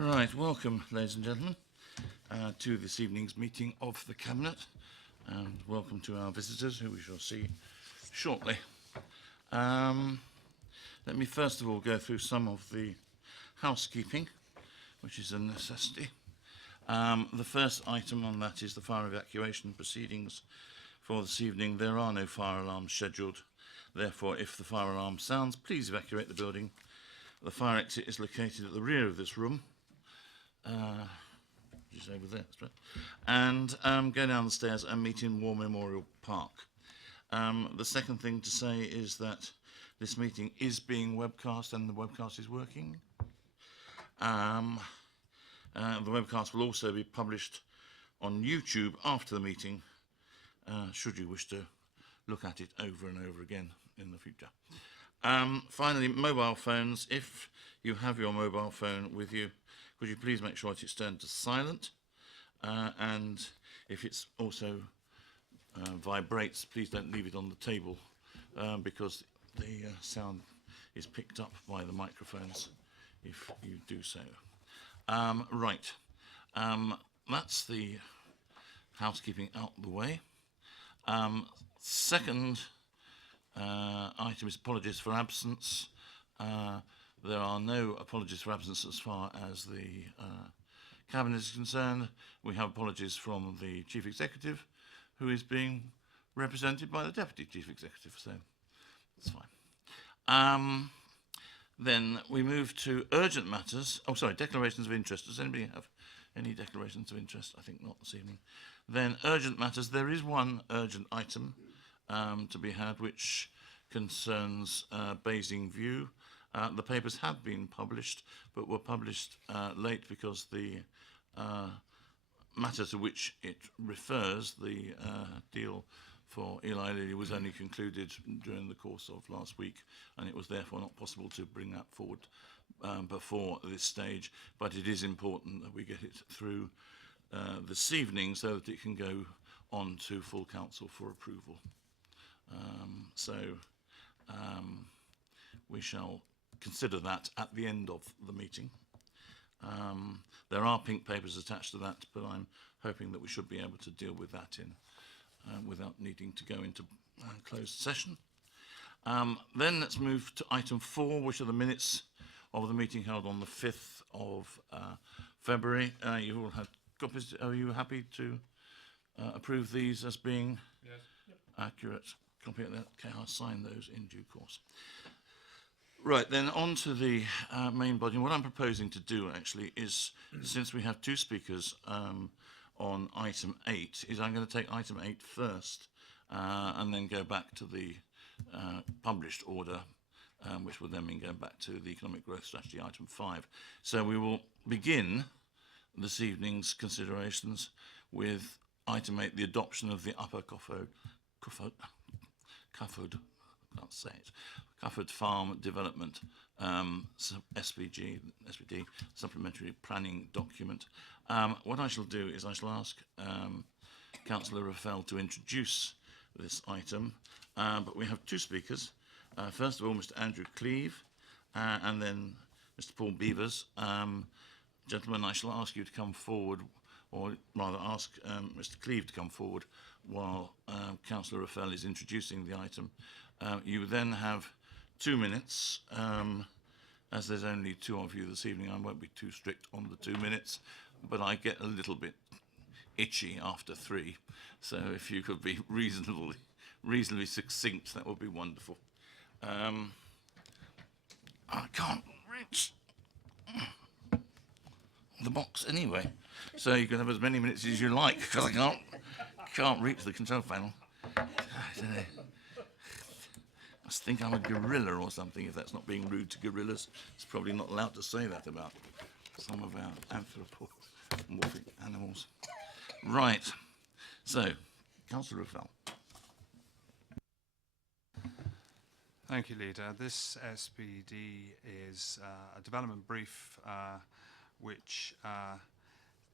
Right, welcome, ladies and gentlemen, to this evening's meeting of the Cabinet, and welcome to our visitors, who we shall see shortly. Let me first of all go through some of the housekeeping, which is a necessity. The first item on that is the fire evacuation proceedings for this evening. There are no fire alarms scheduled. Therefore, if the fire alarm sounds, please evacuate the building. The fire exit is located at the rear of this room, just over there, that's right. And go down the stairs and meet in War Memorial Park. The second thing to say is that this meeting is being webcast and the webcast is working. The webcast will also be published on YouTube after the meeting, should you wish to look at it over and over again in the future. Finally, mobile phones. If you have your mobile phone with you, could you please make sure that it's turned to silent? And if it's also vibrates, please don't leave it on the table because the sound is picked up by the microphones if you do so. Right, that's the housekeeping out the way. Second item is apologies for absence. There are no apologies for absence as far as the Cabinet is concerned. We have apologies from the Chief Executive, who is being represented by the Deputy Chief Executive, so that's fine. Then we move to urgent matters. Oh, sorry, declarations of interest. Does anybody have any declarations of interest? I think not this evening. Then urgent matters. There is one urgent item to be had, which concerns Basing View. The papers have been published, but were published late because the matter to which it refers, the deal for Eli Lilly, was only concluded during the course of last week, and it was therefore not possible to bring that forward before this stage. But it is important that we get it through this evening so that it can go on to full council for approval. We shall consider that at the end of the meeting. There are pink papers attached to that, but I'm hoping that we should be able to deal with that without needing to go into closed session. Then let's move to item 4, which are the minutes of the meeting held on the 5th of February. You all had copies. Are you happy to approve these as being accurate? Copy of that. Okay, I'll sign those in due course. Right, then on to the main body. What I'm proposing to do actually is, since we have two speakers on item 8, is I'm going to take item 8 first and then go back to the published order, which will then mean going back to the economic growth strategy, item 5. So we will begin this evening's considerations with item 8, the adoption of the Upper Cufford Farm Development SPD Supplementary Planning Document. What I shall do is I shall ask Councillor Raffel to introduce this item, but we have two speakers. First of all, Mr. Andrew Cleave, and then Mr. Paul Beavers. Gentlemen, I shall ask you to come forward, or rather ask Mr. Cleave to come forward while Councillor Raffel is introducing the item. You then have 2 minutes. As there's only 2 of you this evening, I won't be too strict on the 2 minutes, but I get a little bit itchy after 3. So if you could be reasonably succinct, that would be wonderful. I can't reach the box anyway, so you can have as many minutes as you like, because I can't reach the control panel. I must think I'm a gorilla or something, if that's not being rude to gorillas. It's probably not allowed to say that about some of our anthropomorphic animals. Right, so, Councillor Raffel. Thank you, Leader. This SPD is a development brief which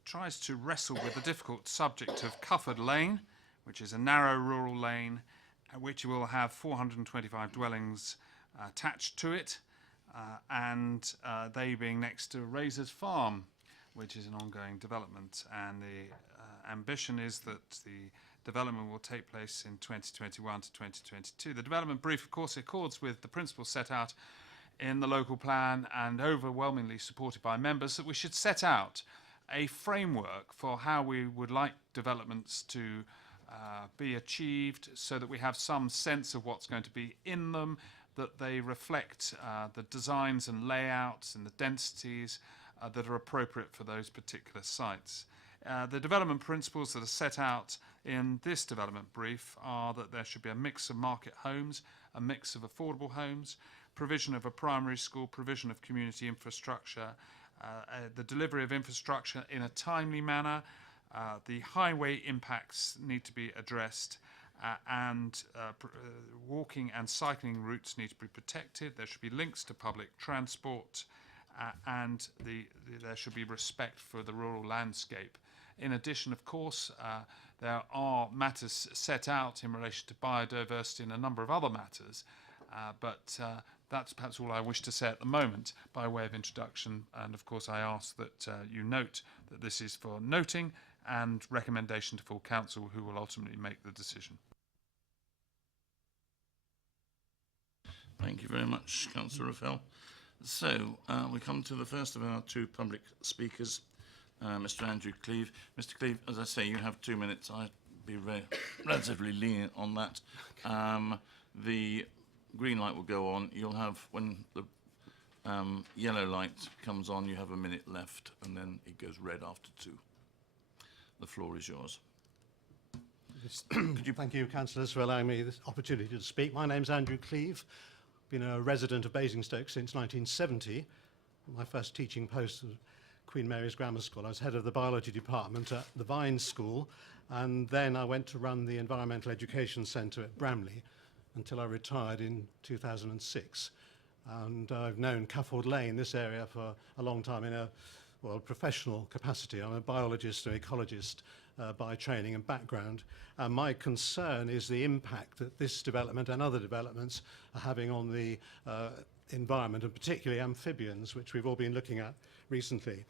tries to wrestle with the difficult subject of Cufford Lane, which is a narrow rural lane which will have 425 dwellings attached to it, and they being next to Razor's Farm. which is an ongoing development, and the ambition is that the development will take place in 2021 to 2022. The development brief, of course, accords with the principles set out in the local plan and overwhelmingly supported by members, that we should set out a framework for how we would like developments to be achieved, so that we have some sense of what's going to be in them, that they reflect the designs and layouts and the densities that are appropriate for those particular sites. The development principles that are set out in this development brief are that there should be a mix of market homes, a mix of affordable homes, provision of a primary school, provision of community infrastructure, the delivery of infrastructure in a timely manner, the highway impacts need to be addressed, and walking and cycling routes need to be protected. There should be links to public transport, and there should be respect for the rural landscape. In addition, of course, there are matters set out in relation to biodiversity and a number of other matters, but that's perhaps all I wish to say at the moment by way of introduction. And of course, I ask that you note that this is for noting and recommendation to full council, who will ultimately make the decision. Thank you very much, Councillor Raffel. So we come to the first of our two public speakers, Mr. Andrew Cleave. Mr. Cleave, as I say, you have 2 minutes. I'd be relatively lenient on that. The green light will go on. You'll have, when the yellow light comes on, you have a minute left, and then it goes red after 2. The floor is yours. Thank you, councillors, for allowing me this opportunity to speak. My name's Andrew Cleave. Been a resident of Basingstoke since 1970. My first teaching post was Queen Mary's Grammar School. I was head of the biology department at the Vine School, and then I went to run the Environmental Education Centre at Bramley until I retired in 2006. And I've known Cuffield Lane, this area, for a long time in a professional capacity. I'm a biologist and ecologist by training and background. And my concern is the impact that this development and other developments are having on the environment, and particularly amphibians, which we've all been looking at recently.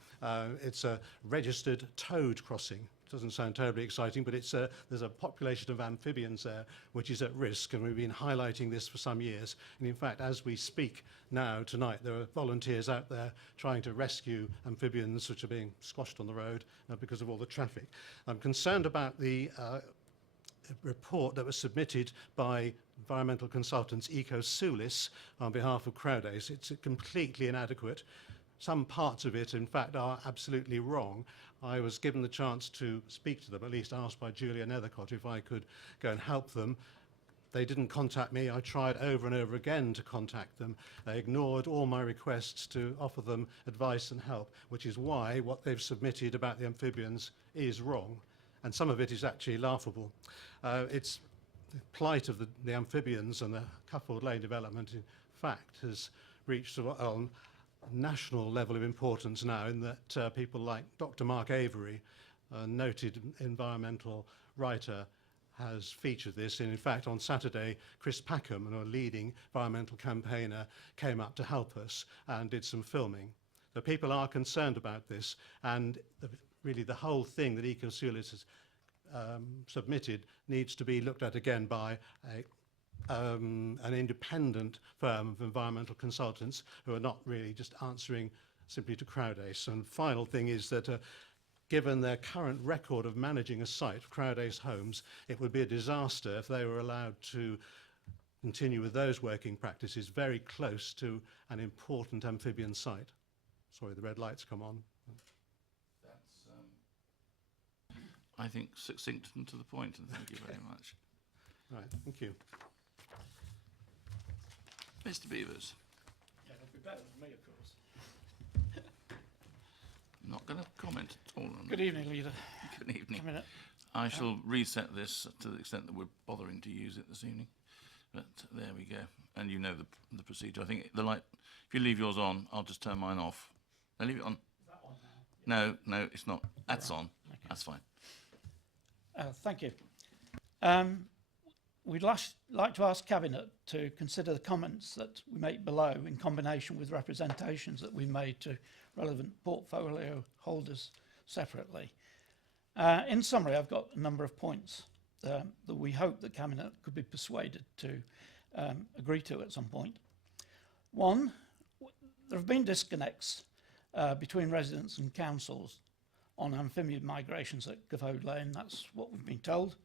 It's a registered toad crossing. Doesn't sound terribly exciting, but it's there's a population of amphibians there which is at risk, and we've been highlighting this for some years. And in fact, as we speak now, tonight, there are volunteers out there trying to rescue amphibians which are being squashed on the road because of all the traffic. I'm concerned about the report that was submitted by environmental consultants EcoSulis on behalf of Crowdace. It's completely inadequate. Some parts of it, in fact, are absolutely wrong. I was given the chance to speak to them, at least asked by Julia Nethercott if I could go and help them. They didn't contact me. I tried over and over again to contact them. They ignored all my requests to offer them advice and help, which is why what they've submitted about the amphibians is wrong. And some of it is actually laughable. It's the plight of the amphibians and the Cuffield Lane development, in fact, has reached a national level of importance now, in that people like Dr. Mark Avery, a noted environmental writer, has featured this. And in fact, on Saturday, Chris Packham, a leading environmental campaigner, came up to help us and did some filming. So people are concerned about this, and really the whole thing that EcoSulis has submitted needs to be looked at again by an independent firm of environmental consultants who are not really just answering simply to Crowdace. And final thing is that given their current record of managing a site, Crowdace Homes, it would be a disaster if they were allowed to continue with those working practices very close to an important amphibian site. Sorry, the red light's come on. That's, I think, succinct and to the point, and thank you very much. Right, thank you. Mr. Beavers. Yeah, that'd be better than me, of course. Not going to comment at all on Good evening, Leader. Good evening. A minute. I shall reset this to the extent that we're bothering to use it this evening. But there we go. And you know the procedure. I think the light, if you leave yours on, I'll just turn mine off. Now leave it on. Is that on now? No, it's not. That's on. Okay. That's fine. Thank you. We'd like to ask Cabinet to consider the comments that we make below in combination with representations that we made to relevant portfolio holders separately. In summary, I've got a number of points that we hope that Cabinet could be persuaded to agree to at some point. One, there have been disconnects between residents and councils on amphibian migrations at Cafode Lane. That's what we've been told.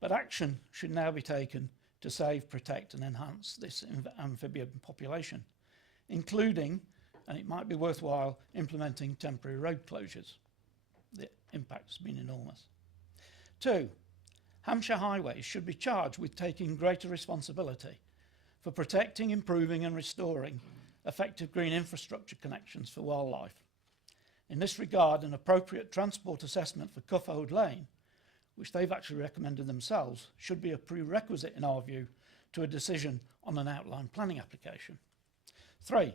But action should now be taken to save, protect and enhance this amphibian population, including, and it might be worthwhile, implementing temporary road closures. The impact has been enormous. Two, Hampshire Highways should be charged with taking greater responsibility for protecting, improving and restoring effective green infrastructure connections for wildlife. In this regard, an appropriate transport assessment for Cafode Lane, which they've actually recommended themselves, should be a prerequisite in our view to a decision on an outline planning application. Three,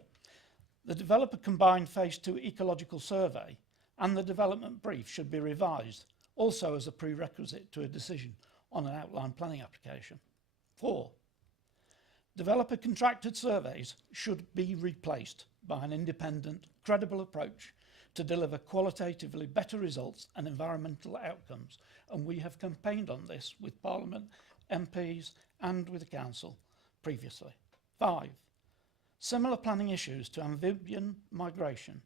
the developer combined phase 2 ecological survey and the development brief should be revised, also as a prerequisite to a decision on an outline planning application. 4. Developer contracted surveys should be replaced by an independent, credible approach to deliver qualitatively better results and environmental outcomes, and we have campaigned on this with Parliament, MPs and with the Council previously. 5. Similar planning issues to amphibian migration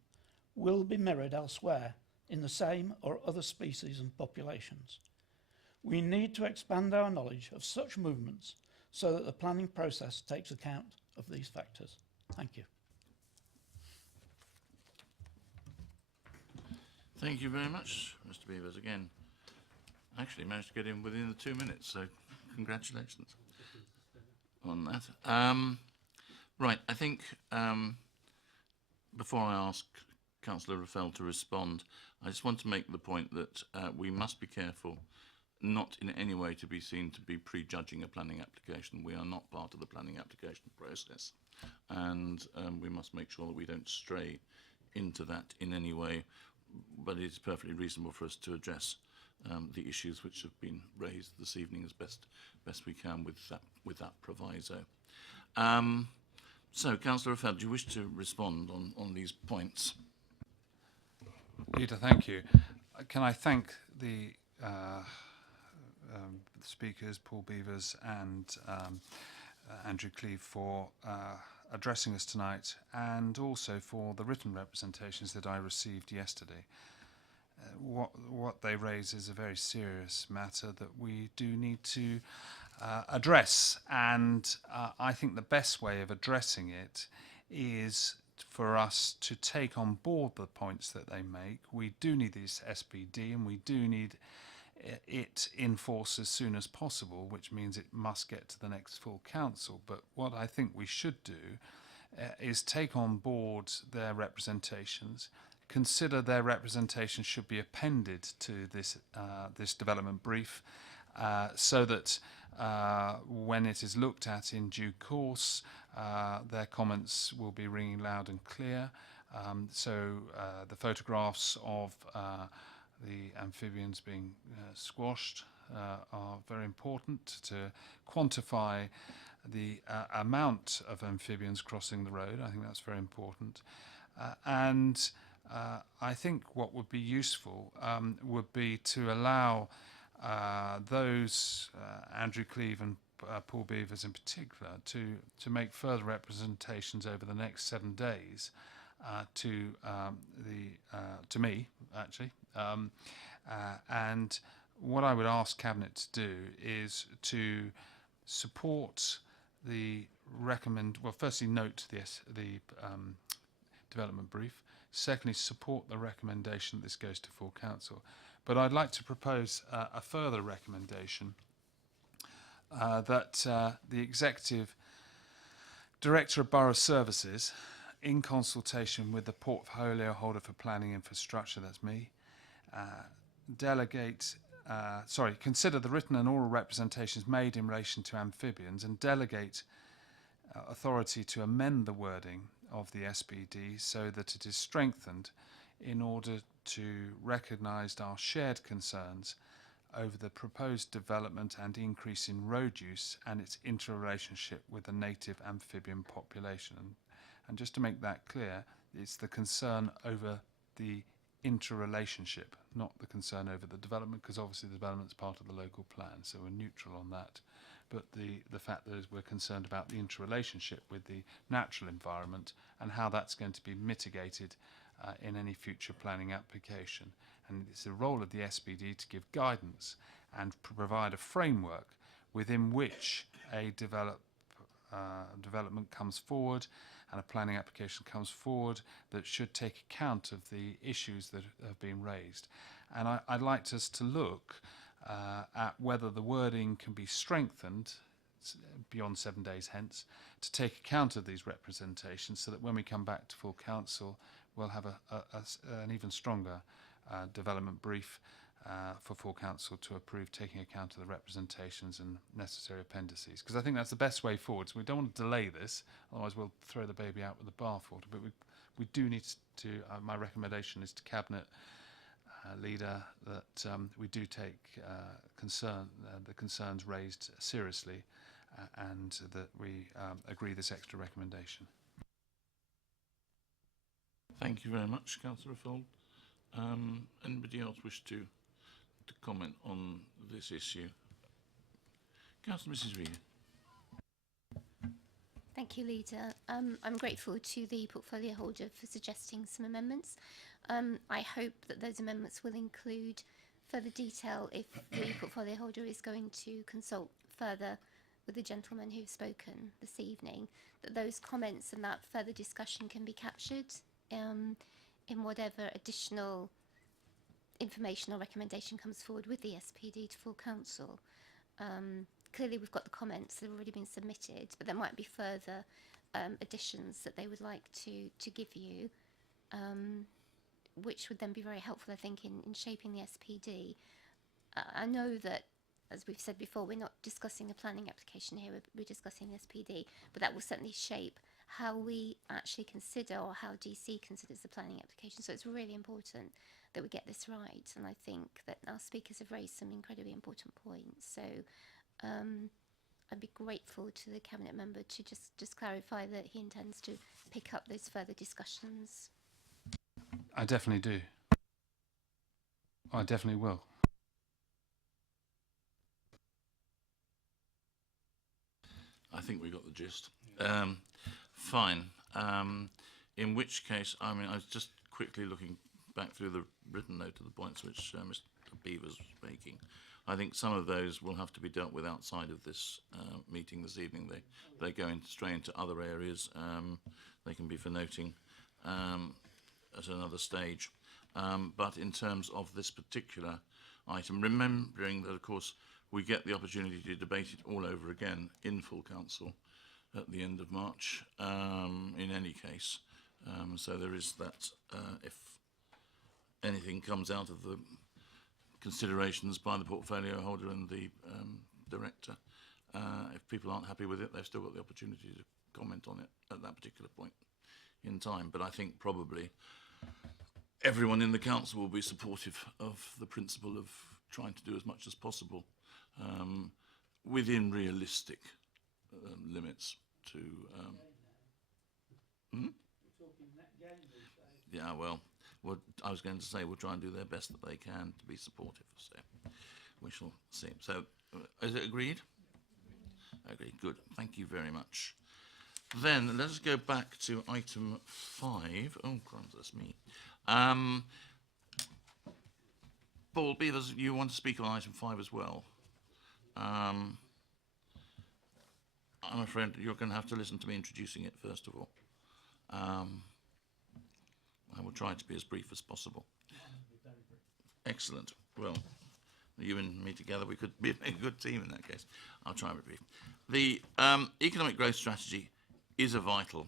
will be mirrored elsewhere in the same or other species and populations. We need to expand our knowledge of such movements so that the planning process takes account of these factors. Thank you. Thank you very much, Mr. Beavers. Again, actually managed to get in within the 2 minutes, so congratulations on that. Right, I think before I ask Councillor Raffel to respond, I just want to make the point that we must be careful not in any way to be seen to be prejudging a planning application. We are not part of the planning application process, and we must make sure that we don't stray into that in any way, but it's perfectly reasonable for us to address the issues which have been raised this evening as best we can with that proviso. So, Councillor Raffel, do you wish to respond on these points? Peter, thank you. Can I thank the speakers, Paul Beavers and Andrew Cleave, for addressing us tonight, and also for the written representations that I received yesterday. What they raise is a very serious matter that we do need to address, and I think the best way of addressing it is for us to take on board the points that they make. We do need this SPD, and we do need it in force as soon as possible, which means it must get to the next full council. But what I think we should do is take on board their representations, consider their representation should be appended to this this development brief, so that when it is looked at in due course, their comments will be ringing loud and clear. So the photographs of the amphibians being squashed are very important to quantify the amount of amphibians crossing the road. I think that's very important. And I think what would be useful would be to allow those, Andrew Cleave and Paul Beavers in particular, to make further representations over the next 7 days to me, actually. And what I would ask Cabinet to do is to support the firstly note the development brief, secondly support the recommendation that this goes to full council. But I'd like to propose a further recommendation that the Executive Director of Borough Services, in consultation with the portfolio holder for planning infrastructure, that's me, consider the written and oral representations made in relation to amphibians and delegate authority to amend the wording of the SPD so that it is strengthened in order to recognise our shared concerns over the proposed development and increase in road use and its interrelationship with the native amphibian population. And just to make that clear, it's the concern over the interrelationship, not the concern over the development, because obviously the development's part of the local plan, so we're neutral on that. But the fact that we're concerned about the interrelationship with the natural environment and how that's going to be mitigated in any future planning application. And it's the role of the SPD to give guidance and provide a framework within which a development comes forward and a planning application comes forward that should take account of the issues that have been raised. And I'd like us to look at whether the wording can be strengthened beyond 7 days hence to take account of these representations, so that when we come back to full council we'll have an even stronger development brief for full council to approve, taking account of the representations and necessary appendices, because I think that's the best way forward. So we don't want to delay this, otherwise we'll throw the baby out with the bathwater. But we do need to, my recommendation is to Cabinet Leader that we do take the concerns raised seriously, and that we agree this extra recommendation. Thank you very much, Councillor Fold. Anybody else wish to comment on this issue? Councillor Mrs. Reed. Thank you, Leader. I'm grateful to the portfolio holder for suggesting some amendments. I hope that those amendments will include further detail if the portfolio holder is going to consult further with the gentlemen who've spoken this evening, that those comments and that further discussion can be captured in whatever additional information or recommendation comes forward with the SPD to full council. Clearly we've got the comments that have already been submitted, but there might be further additions that they would like to give you, which would then be very helpful, I think, in shaping the SPD. I know that, as we've said before, we're not discussing a planning application here, we're discussing the SPD, but that will certainly shape how we actually consider, or how DC considers, the planning application. So it's really important that we get this right, and I think that our speakers have raised some incredibly important points. So I'd be grateful to the Cabinet member to just clarify that he intends to pick up those further discussions. I definitely do. I definitely will. I think we got the gist. Fine. In which case, I mean, I was just quickly looking back through the written note of the points which Mr. Beavers was making. I think some of those will have to be dealt with outside of this meeting this evening. They go straight into other areas. They can be for noting at another stage. But in terms of this particular item, remembering that, of course, we get the opportunity to debate it all over again in full council at the end of March, in any case. So there is that, if anything comes out of the considerations by the portfolio holder and the director, if people aren't happy with it, they've still got the opportunity to comment on it at that particular point in time. But I think probably everyone in the council will be supportive of the principle of trying to do as much as possible within realistic limits to yeah, well, what I was going to say, we'll try and do their best that they can to be supportive, so we shall see. So is it agreed? Agreed. Good, thank you very much. Then let us go back to item 5. Oh crumbs, that's me. Paul Beavers, you want to speak on item 5 as well? I'm afraid you're going to have to listen to me introducing it first of all. I will try to be as brief as possible. Excellent. Well, you and me together, we could be a good team in that case. I'll try and be brief. The economic growth strategy is a vital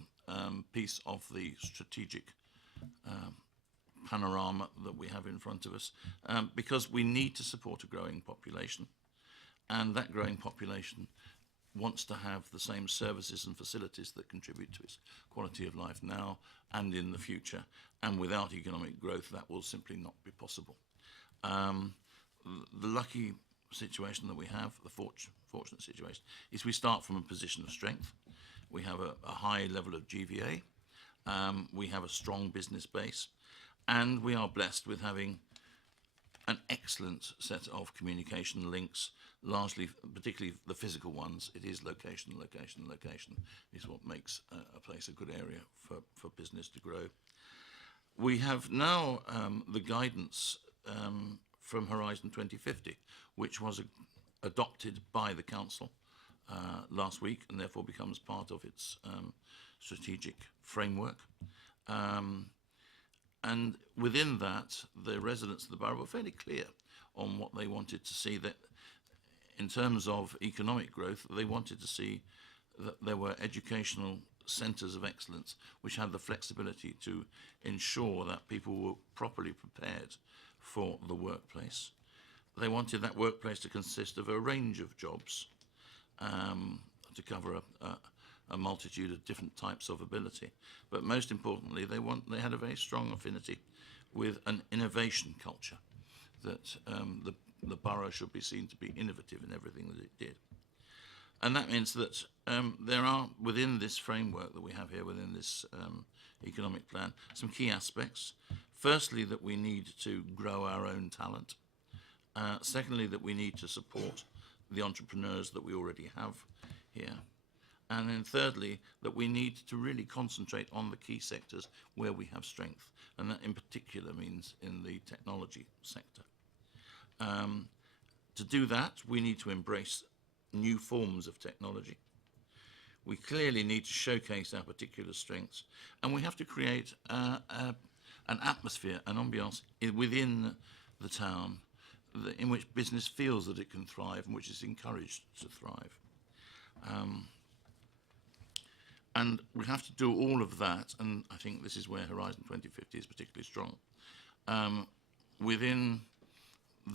piece of the strategic panorama that we have in front of us, because we need to support a growing population, and that growing population wants to have the same services and facilities that contribute to its quality of life now and in the future. And without economic growth, that will simply not be possible. The lucky situation that we have, the fortunate situation, is we start from a position of strength. We have a high level of GVA. We have a strong business base, and we are blessed with having an excellent set of communication links, largely, particularly the physical ones. It is location, location, location is what makes a place a good area for business to grow. We have now the guidance from Horizon 2050, which was adopted by the Council last week and therefore becomes part of its strategic framework. And within that, the residents of the borough were fairly clear on what they wanted to see. That in terms of economic growth, they wanted to see that there were educational centres of excellence which had the flexibility to ensure that people were properly prepared for the workplace. They wanted that workplace to consist of a range of jobs to cover a multitude of different types of ability. But most importantly, they had a very strong affinity with an innovation culture, that the borough should be seen to be innovative in everything that it did. And that means that there are, within this framework that we have here, within this economic plan, some key aspects. Firstly, that we need to grow our own talent. Secondly, that we need to support the entrepreneurs that we already have here. And then thirdly, that we need to really concentrate on the key sectors where we have strength. And that in particular means in the technology sector. To do that, we need to embrace new forms of technology. We clearly need to showcase our particular strengths, and we have to create an atmosphere, an ambiance within the town in which business feels that it can thrive and which is encouraged to thrive. And we have to do all of that, and I think this is where Horizon 2050 is particularly strong, within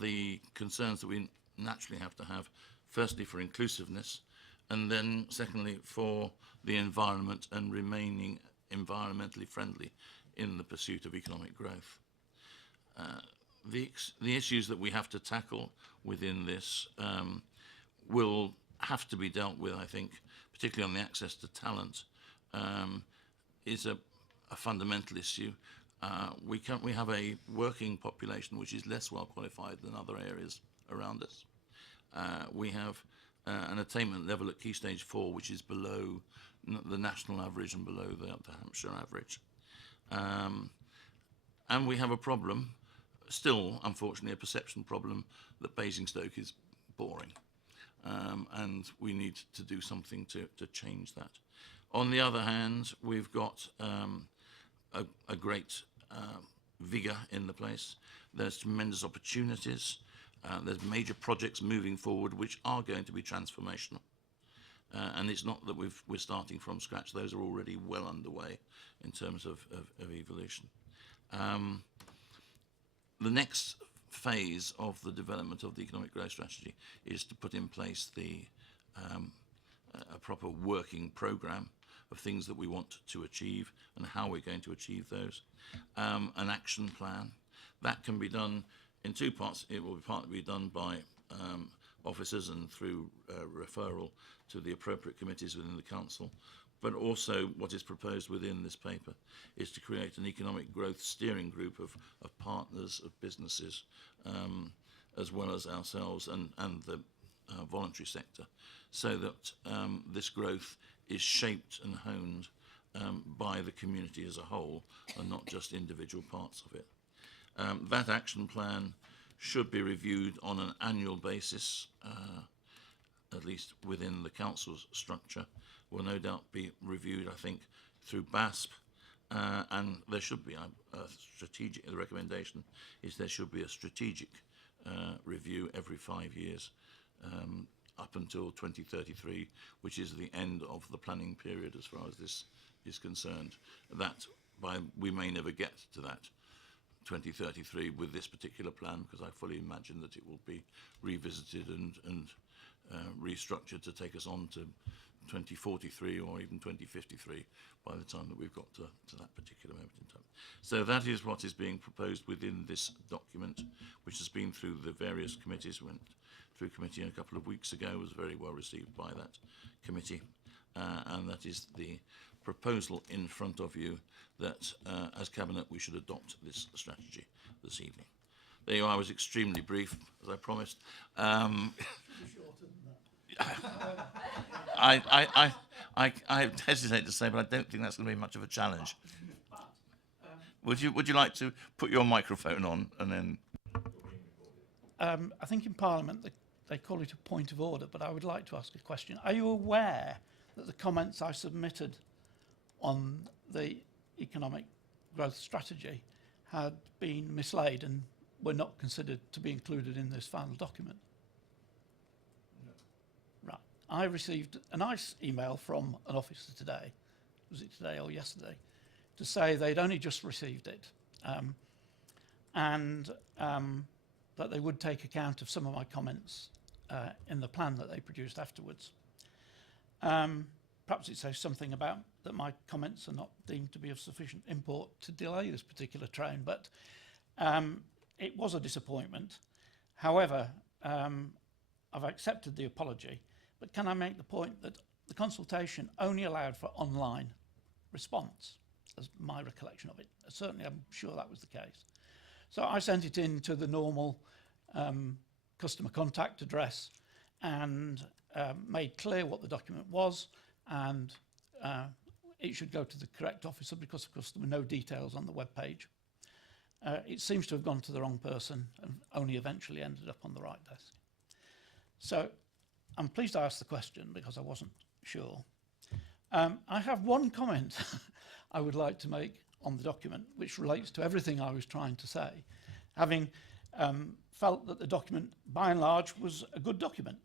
the concerns that we naturally have to have, firstly for inclusiveness, and then secondly for the environment and remaining environmentally friendly in the pursuit of economic growth. The issues that we have to tackle within this will have to be dealt with, I think, particularly on the access to talent, is a fundamental issue. We have a working population which is less well qualified than other areas around us. We have an attainment level at Key Stage 4 which is below the national average and below the Hampshire average. And we have a problem, still unfortunately a perception problem, that Basingstoke is boring. And we need to do something to change that. On the other hand, we've got a great vigour in the place. There's tremendous opportunities. There's major projects moving forward which are going to be transformational. And it's not that we're starting from scratch. Those are already well underway in terms of evolution. The next phase of the development of the economic growth strategy is to put in place a proper working programme of things that we want to achieve and how we're going to achieve those. An action plan. That can be done in two parts. It will partly be done by officers and through referral to the appropriate committees within the council. But also what is proposed within this paper is to create an economic growth steering group of partners, of businesses, as well as ourselves and the voluntary sector, so that this growth is shaped and honed by the community as a whole and not just individual parts of it. That action plan should be reviewed on an annual basis, at least within the council's structure. Will no doubt be reviewed, I think, through BASP, and there should be a strategic, the recommendation is there should be a strategic review every 5 years up until 2033, which is the end of the planning period as far as this is concerned. We may never get to that 2033 with this particular plan, because I fully imagine that it will be revisited and restructured to take us on to 2043 or even 2053 by the time that we've got to that particular moment in time. So that is what is being proposed within this document, which has been through the various committees. Went through committee a couple of weeks ago, was very well received by that committee, and that is the proposal in front of you that, as Cabinet, we should adopt this strategy this evening. There you are. I was extremely brief, as I promised. I hesitate to say, but I don't think that's going to be much of a challenge. Would you like to put your microphone on and then? I think in Parliament they call it a point of order, but I would like to ask a question. Are you aware that the comments I submitted on the economic growth strategy had been mislaid and were not considered to be included in this final document? No. Right. I received a nice email from an officer today, was it today or yesterday, to say they'd only just received it, and that they would take account of some of my comments in the plan that they produced afterwards. Perhaps it says something about that my comments are not deemed to be of sufficient import to delay this particular train, but it was a disappointment. However, I've accepted the apology, but can I make the point that the consultation only allowed for online response, as my recollection of it. Certainly, I'm sure that was the case. So I sent it in to the normal customer contact address and made clear what the document was, and it should go to the correct officer because, of course, there were no details on the web page. It seems to have gone to the wrong person and only eventually ended up on the right desk. So I'm pleased I asked the question because I wasn't sure. I have one comment I would like to make on the document, which relates to everything I was trying to say, having felt that the document, by and large, was a good document.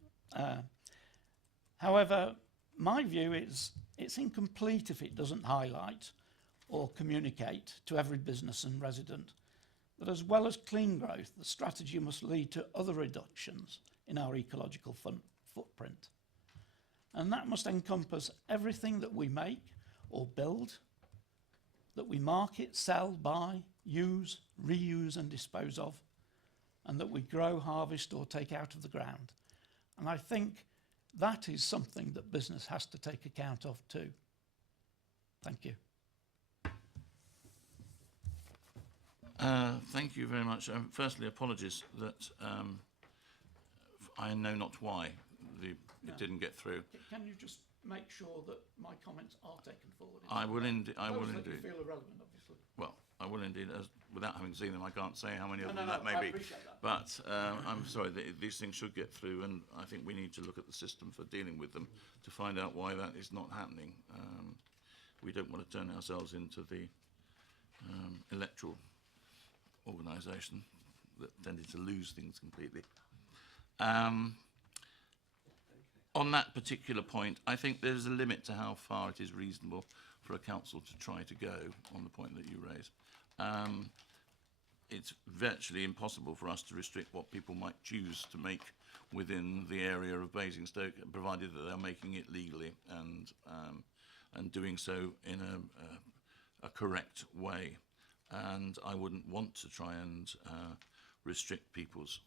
However, my view is it's incomplete if it doesn't highlight or communicate to every business and resident that as well as clean growth, the strategy must lead to other reductions in our ecological footprint. And that must encompass everything that we make or build, that we market, sell, buy, use, reuse and dispose of, and that we grow, harvest or take out of the ground. And I think that is something that business has to take account of too. Thank you. Thank you very much. Firstly, apologies that I know not why it didn't get through. Can you just make sure that my comments are taken forward? I will indeed. I will Those that you indeed. feel irrelevant, obviously. Well, I will indeed. Without having seen them, I can't say how many of them No, that may I be. appreciate that. But I'm sorry, these things should get through, and I think we need to look at the system for dealing with them to find out why that is not happening. We don't want to turn ourselves into the electoral organisation that tended to lose things completely. On that particular point, I think there's a limit to how far it is reasonable for a council to try to go on the point that you raise. It's virtually impossible for us to restrict what people might choose to make within the area of Basingstoke, provided that they're making it legally and doing so in a correct way. And I wouldn't want to try and restrict people's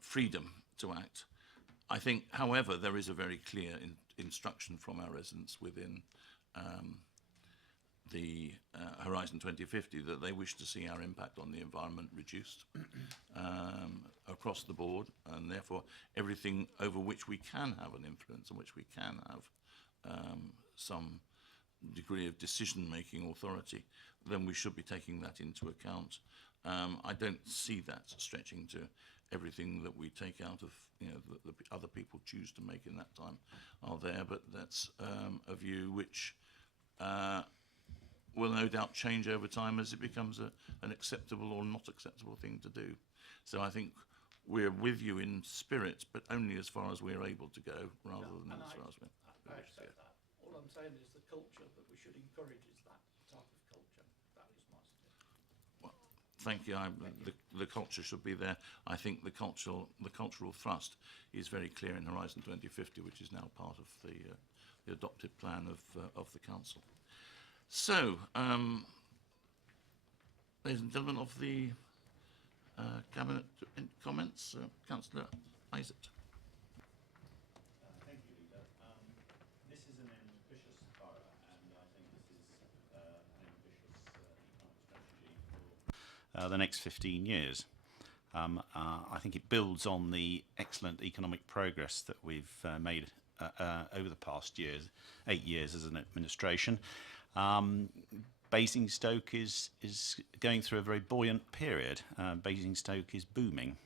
freedom to act. I think, however, there is a very clear instruction from our residents within the Horizon 2050 that they wish to see our impact on the environment reduced across the board, and therefore everything over which we can have an influence and which we can have some degree of decision-making authority, then we should be taking that into account. I don't see that stretching to everything that we take out of, the other people choose to make in that time are there, but that's a view which will no doubt change over time as it becomes an acceptable or not acceptable thing to do. So I think we're with you in spirit, but only as far as we're able to go, rather than as far as we're I accept that. All I'm saying is the culture that we should encourage is that type of culture. That is my suggestion. Well, thank you. The culture should be there. I think the cultural thrust is very clear in Horizon 2050, which is now part of the adopted plan of the council. So, ladies and gentlemen of the cabinet comments, Councillor Isaac. Thank you, Leader. This is an official the next 15 years. I think it builds on the excellent economic progress that we've made over the past 8 years as an administration. Basingstoke is going through a very buoyant period. Basingstoke is booming,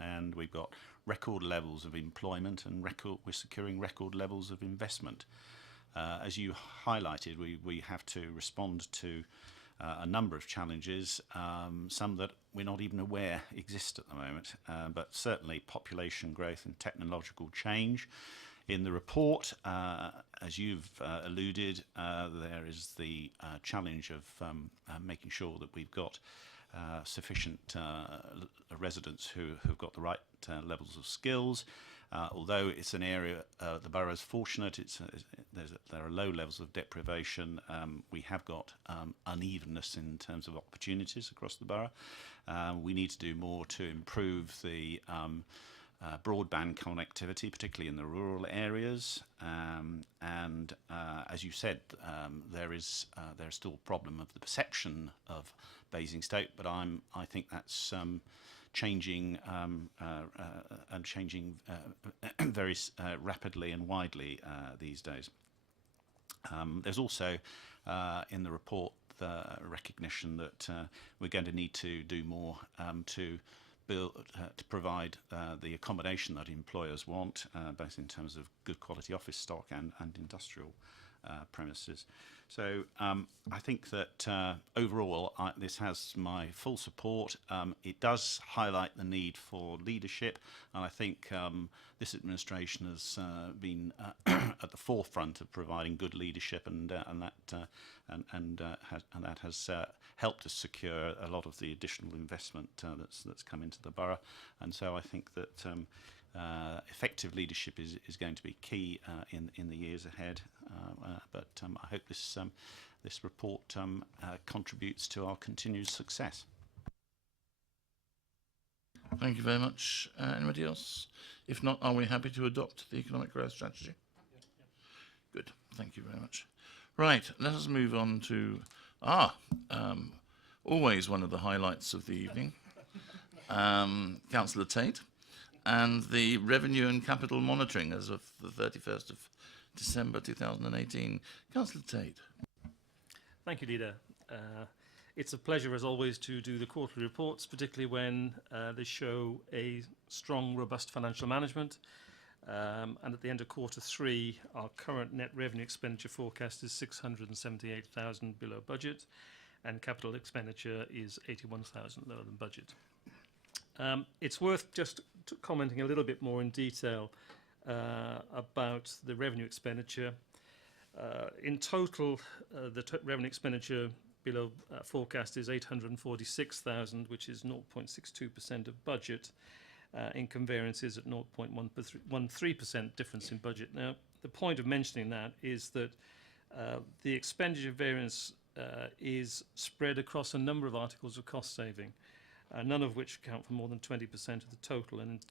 and we've got record levels of employment, and we're securing record levels of investment. As you highlighted, we have to respond to a number of challenges, some that we're not even aware exist at the moment, but certainly population growth and technological change. In the report, as you've alluded, there is the challenge of making sure that we've got sufficient residents who have got the right levels of skills. Although it's an area, the borough is fortunate, there are low levels of deprivation. We have got unevenness in terms of opportunities across the borough. We need to do more to improve the broadband connectivity, particularly in the rural areas. And as you said, there's still a problem of the perception of Basingstoke, but I think that's changing and changing very rapidly and widely these days. There's also in the report the recognition that we're going to need to do more to provide the accommodation that employers want, both in terms of good quality office stock and industrial premises. So I think that overall this has my full support. It does highlight the need for leadership, and I think this administration has been at the forefront of providing good leadership, and that has helped us secure a lot of the additional investment that's come into the borough. And so I think that effective leadership is going to be key in the years ahead. But I hope this report contributes to our continued success. Thank you very much. Anybody else? If not, are we happy to adopt the economic growth strategy? Good. Thank you very much. Right. Let us move on to always one of the highlights of the evening, Councillor Tate, and the revenue and capital monitoring as of the 31st of December 2018. Councillor Tate. Thank you, Leader. It's a pleasure, as always, to do the quarterly reports, particularly when they show a strong, robust financial management. And at the end of quarter 3, our current net revenue expenditure forecast is 678,000 below budget, and capital expenditure is 81,000 lower than budget. It's worth just commenting a little bit more in detail about the revenue expenditure. In total, the revenue expenditure below forecast is 846,000, which is 0.62% of budget. Income variance is at 0.13% difference in budget. Now, the point of mentioning that is that the expenditure variance is spread across a number of articles of cost saving, none of which account for more than 20% of the total, and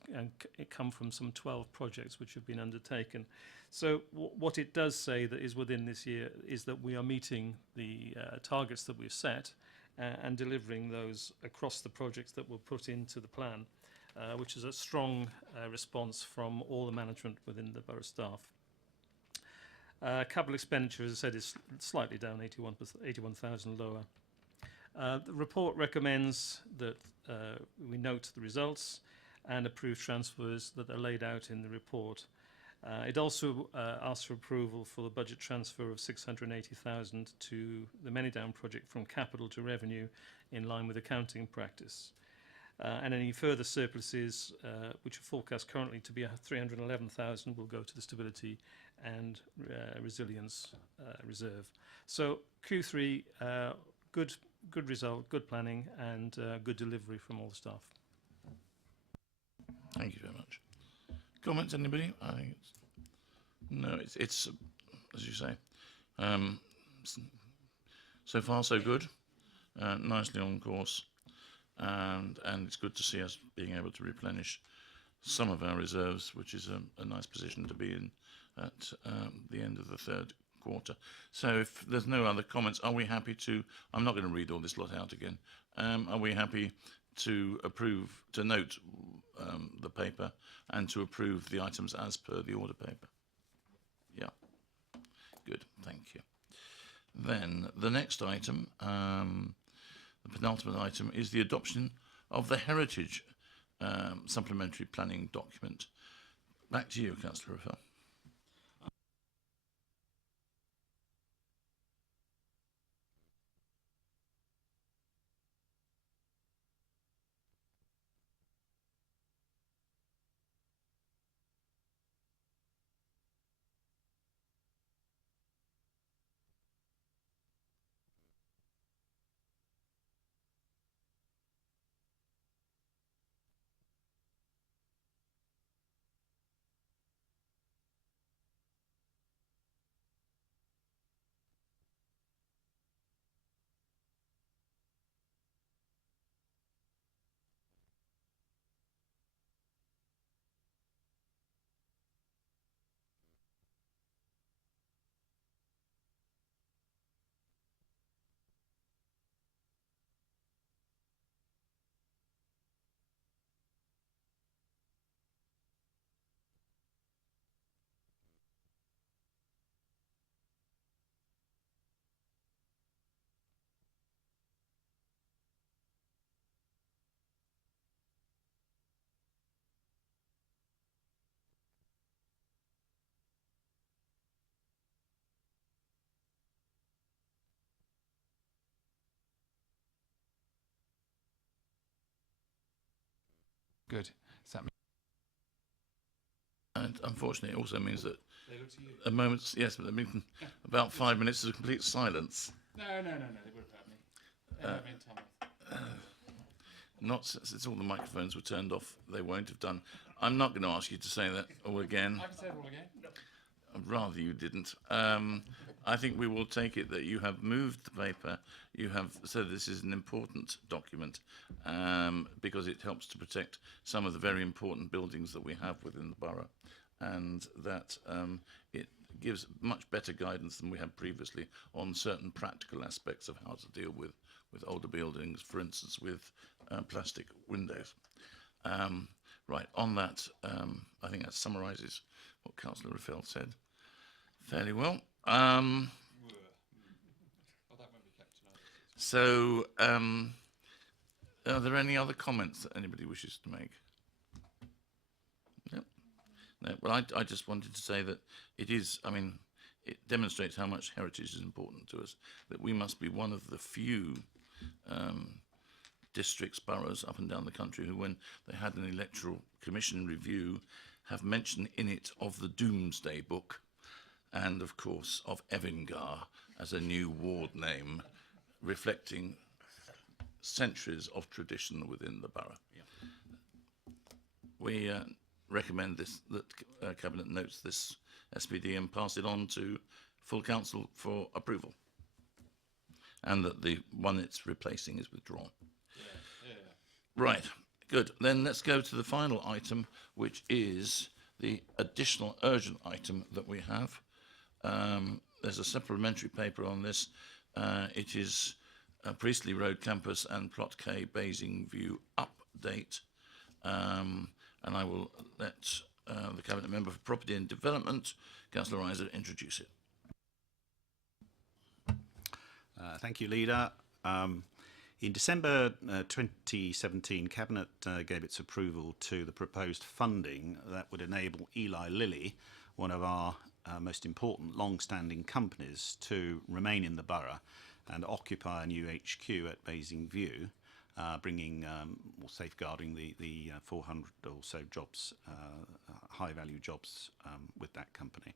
it come from some 12 projects which have been undertaken. So what it does say that is within this year is that we are meeting the targets that we've set and delivering those across the projects that were put into the plan, which is a strong response from all the management within the borough staff. Capital expenditure, as I said, is slightly down, 81,000 lower. The report recommends that we note the results and approve transfers that are laid out in the report. It also asks for approval for the budget transfer of 680,000 to the Manydown project from capital to revenue in line with accounting practice. And any further surpluses, which are forecast currently to be 311,000, will go to the Stability and Resilience Reserve. So Q3, good result, good planning, and good delivery from all the staff. Thank you very much. Comments, anybody? I think it's as you say, so far so good, nicely on course, and it's good to see us being able to replenish some of our reserves, which is a nice position to be in at the end of the third quarter. So if there's no other comments, are we happy to, I'm not going to read all this lot out again, are we happy to approve, to note the paper and to approve the items as per the order paper? Yeah, good, thank you. Then the next item, the penultimate item, is the adoption of the heritage supplementary planning document. Back to you, Councillor Raffel. Good. Does that mean And unfortunately, it also means that a moment's, yes, but I mean, about 5 minutes of complete silence. No, they would have had me. They have me in time. Not since all the microphones were turned off, they won't have done. I'm not going to ask you to say that all again. I can say it all again. I'd rather you didn't. I think we will take it that you have moved the paper. You have said this is an important document because it helps to protect some of the very important buildings that we have within the borough, and that it gives much better guidance than we had previously on certain practical aspects of how to deal with older buildings, for instance, with plastic windows. Right, on that, I think that summarises what Councillor Raffel said fairly well. So, are there any other comments that anybody wishes to make? Yep. No, well, I just wanted to say that it is, I mean, it demonstrates how much heritage is important to us, that we must be one of the few districts, boroughs up and down the country who, when they had an electoral commission review, have mention in it of the Doomsday Book and, of course, of Evingar as a new ward name, reflecting centuries of tradition within the borough. Yeah. We recommend this, that Cabinet notes this SPD and pass it on to full council for approval, and that the one it's replacing is withdrawn. Right, good. Then let's go to the final item, which is the additional urgent item that we have. There's a supplementary paper on this. It is Priestley Road Campus and Plot K Basingview update. And I will let the Cabinet Member for Property and Development, Councillor Reiser, introduce it. Thank you, Leader. In December 2017, Cabinet gave its approval to the proposed funding that would enable Eli Lilly, one of our most important long-standing companies, to remain in the borough and occupy a new HQ at Basingview, bringing or safeguarding the 400 or so jobs, high-value jobs with that company.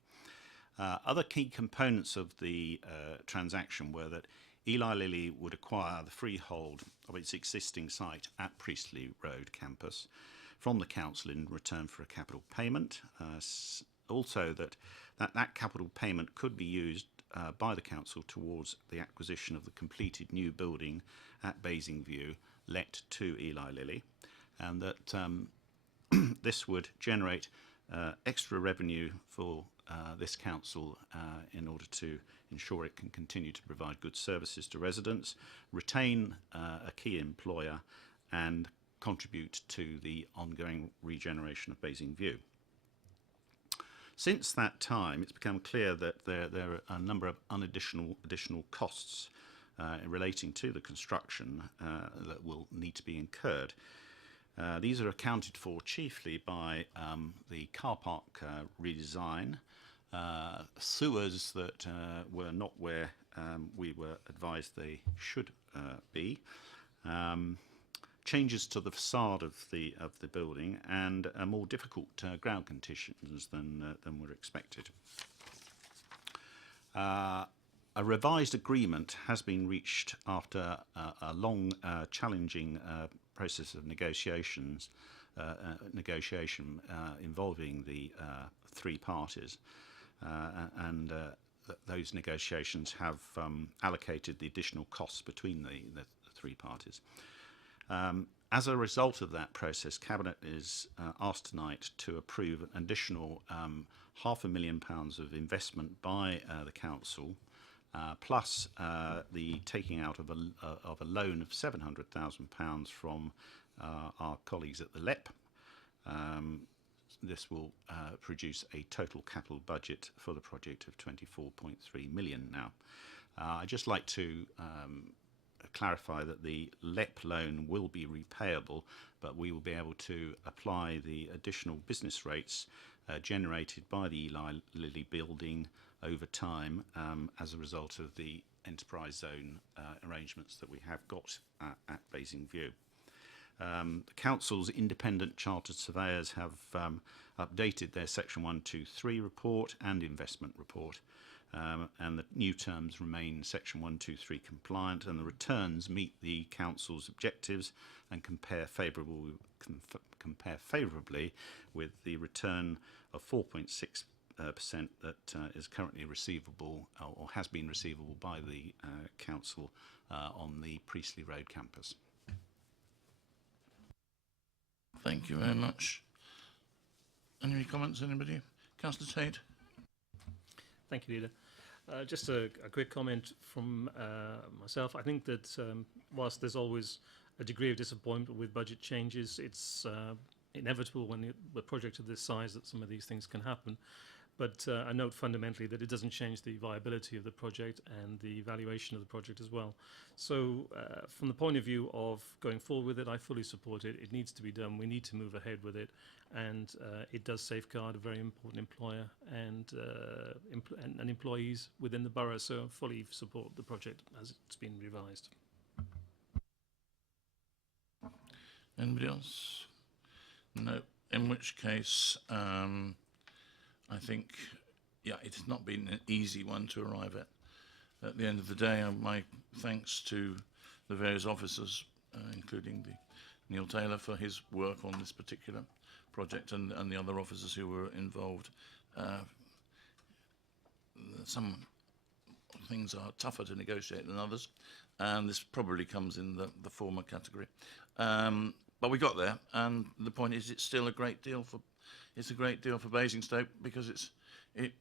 Other key components of the transaction were that Eli Lilly would acquire the freehold of its existing site at Priestley Road Campus from the council in return for a capital payment. Also that capital payment could be used by the council towards the acquisition of the completed new building at Basingview let to Eli Lilly, and that this would generate extra revenue for this council in order to ensure it can continue to provide good services to residents, retain a key employer, and contribute to the ongoing regeneration of Basing View. Since that time, it's become clear that there are a number of additional costs relating to the construction that will need to be incurred. These are accounted for chiefly by the car park redesign, sewers that were not where we were advised they should be, changes to the facade of the building, and more difficult ground conditions than were expected. A revised agreement has been reached after a long, challenging process of negotiation involving the three parties, and those negotiations have allocated the additional costs between the three parties. As a result of that process, Cabinet is asked tonight to approve an additional £500,000 of investment by the Council, plus the taking out of a loan of £700,000 from our colleagues at the LEP. This will produce a total capital budget for the project of 24.3 million now. I'd just like to clarify that the LEP loan will be repayable, but we will be able to apply the additional business rates generated by the Eli Lilly building over time as a result of the enterprise zone arrangements that we have got at Basing View. The Council's independent chartered surveyors have updated their Section 123 report and investment report, and the new terms remain Section 123 compliant, and the returns meet the Council's objectives and compare favourably with the return of 4.6% that is currently receivable or has been receivable by the Council on the Priestley Road campus. Thank you very much. Any comments, anybody? Councillor Tate? Thank you, Leader. Just a quick comment from myself. I think that whilst there's always a degree of disappointment with budget changes, it's inevitable when a project of this size that some of these things can happen. But I note fundamentally that it doesn't change the viability of the project and the valuation of the project as well. So from the point of view of going forward with it, I fully support it. It needs to be done. We need to move ahead with it. And it does safeguard a very important employer and employees within the borough. So I fully support the project as it's been revised. Anybody else? No. In which case, I think, yeah, it's not been an easy one to arrive at. At the end of the day, my thanks to the various officers, including Neil Taylor for his work on this particular project, and the other officers who were involved. Some things are tougher to negotiate than others, and this probably comes in the former category. But we got there, and the point is, it's still a great deal for. It's a great deal for Basingstoke because it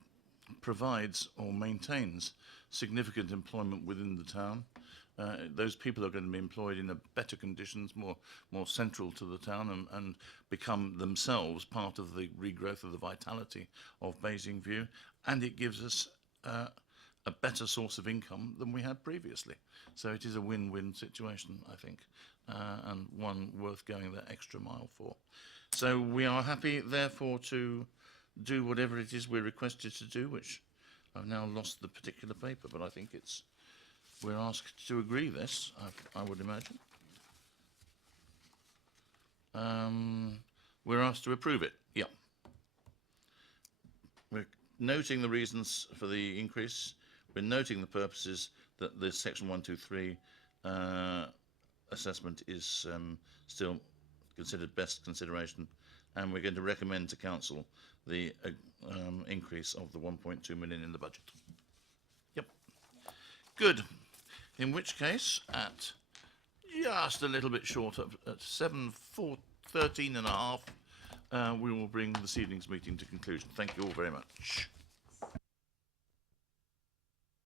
provides or maintains significant employment within the town. Those people are going to be employed in better conditions, more central to the town, and become themselves part of the regrowth of the vitality of Basing View, and it gives us a better source of income than we had previously. So it is a win-win situation, I think, and one worth going that extra mile for. So we are happy, therefore, to do whatever it is we're requested to do, which I've now lost the particular paper, but I think we're asked to agree this, I would imagine. We're asked to approve it, yeah. We're noting the reasons for the increase. We're noting the purposes that the Section 123 assessment is still considered best consideration, and we're going to recommend to Council the increase of the 1.2 million in the budget. Yep. Good. In which case, at just a little bit short of at 13 and a half, we will bring this evening's meeting to conclusion. Thank you all very much.